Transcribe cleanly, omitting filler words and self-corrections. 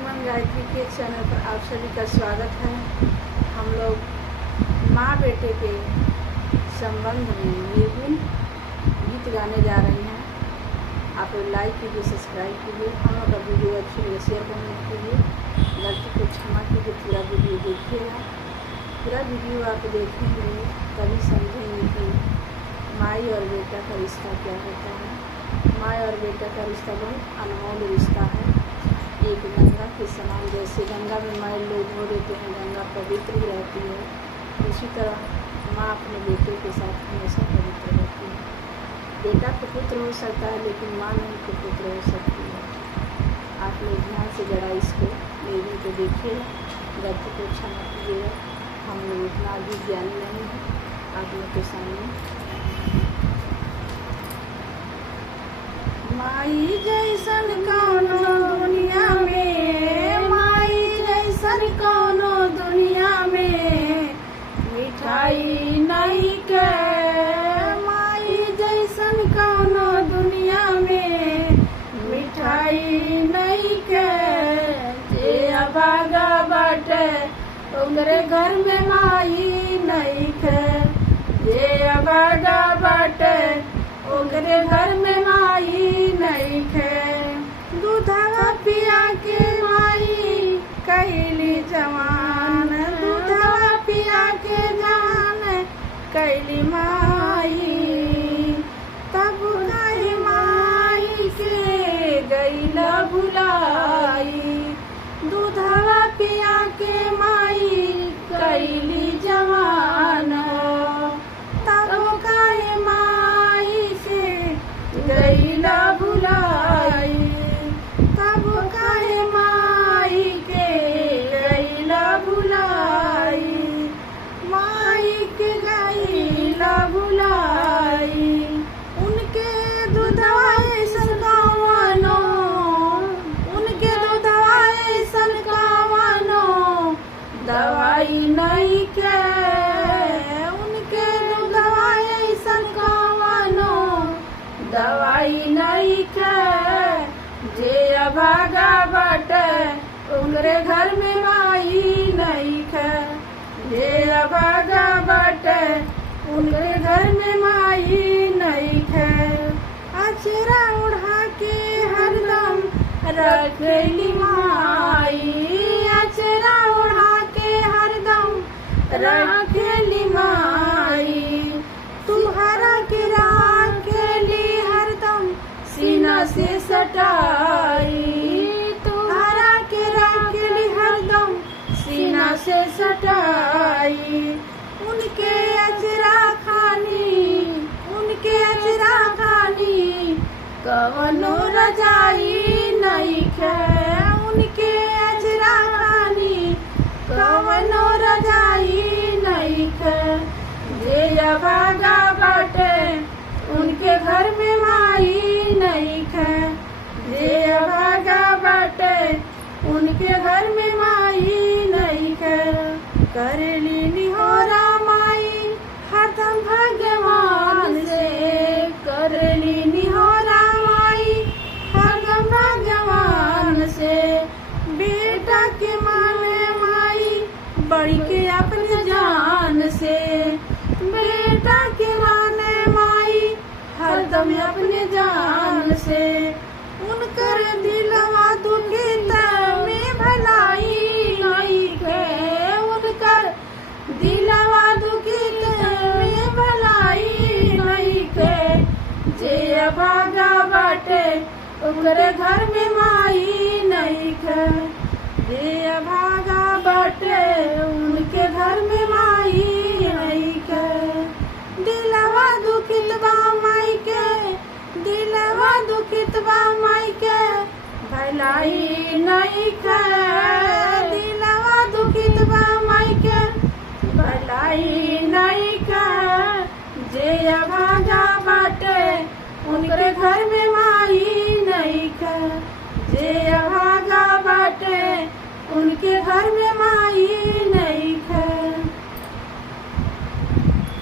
सुमन गायत्री के चैनल पर आप सभी का स्वागत है। हम लोग माँ बेटे के संबंध में निर्गुण गीत गाने जा रहे हैं। आप लोग लाइक कीजिए, सब्सक्राइब कीजिए। हम लोग का वीडियो अच्छी लगे शेयर कमेंट कीजिए, गलती को क्षमा कीजिए। पूरा वीडियो देखिएगा। पूरा वीडियो आप देखेंगे तभी समझेंगे कि माई और बेटा का रिश्ता क्या होता है। माँ और बेटा का रिश्ता बहुत अनमोल रिश्ता है। एक गंगा के समान, जैसे गंगा में मैल लोग धो देते हैं, गंगा पवित्र ही रहती है, उसी तरह माँ अपने बेटे के साथ हमेशा पवित्र रहती है। बेटा तो पुत्र हो सकता है, लेकिन माँ नहीं तो पुत्र हो सकती है। आप लोग ध्यान से जरा इसको निर्गुण को देखिएगा, गलती को क्षमा कीजिएगा। हम लोग इतना भी ज्ञानी नहीं है आप लोग के सामने। माई जैसन कौनो दुनिया में, माई जैसन कौनो दुनिया में मिठाई नहीं के। माई जैसन कौनो दुनिया में मिठाई नहीं के। जे अभागा बाटे उनरे घर में माई नहीं के। जे अभागा बाटे उनरे घर में माई नहीं खे। दूधवा पिया के माई कैली जवान, दूधवा पिया के जवान कैली माई। तब गई माई के गईला भुलाई। दूधवा पिया के माई कैली जवान, तब गई माई से गईला भुलाई। तब काहे माई के गईला भुलाई। माई के गईला भुलाई। उनके दूधवा ऐसन कवनो, उनके दूधवा ऐसन कवनो दवाई नहीं के। उनके दूधवा ऐसन कवनो दवाई नहीं के। जे अभागा बाटे उनरे घर में माई नहीं के। जे अभागा बाटे उनरे घर में माई नहीं के। अचरा उड़ा के हरदम रखेली माई। अचरा उड़ा के हरदम रखेली माई। तुम्हारा के राखेली हरदम सीना से सटाई। तुम्हारा के राखेली हरदम सीना से सटाई। उनके अजरा खानी, उनके अजरा खानी कवनो रजाई नहीं खे। उनके अजरा खानी कवनो रजाई नहीं खे। जे अभागा बाटे उनके घर में माई नहीं खे। जे अभागा बाटे उनके घर में माई नहीं खे। करेली निहोरा माई हरदम भगवान से। करेली निहोरा माई हरदम भगवान से। बेटा के माने माई बड़ी के अपने जान से। बेटा के माने माई हरदम अपने जान से। उनकर दिलवा दुखित में भलाई नहीं के। उनकर दिलवा दुखित में भलाई नहीं के। जे अभागा बाटे उनरे घर में माई नहीं के। जे अभागा बाटे उनके घर में माई नहीं के। दिलवा दुखित बा माई के, दिलवा दुखित बा माई के भलाई नहीं के। दिलवा दुखित बा माई के भलाई नहीं के। जे अभागा बाटे उनके घर में माई नहीं के। जे अभागा बाटे उनके घर में माई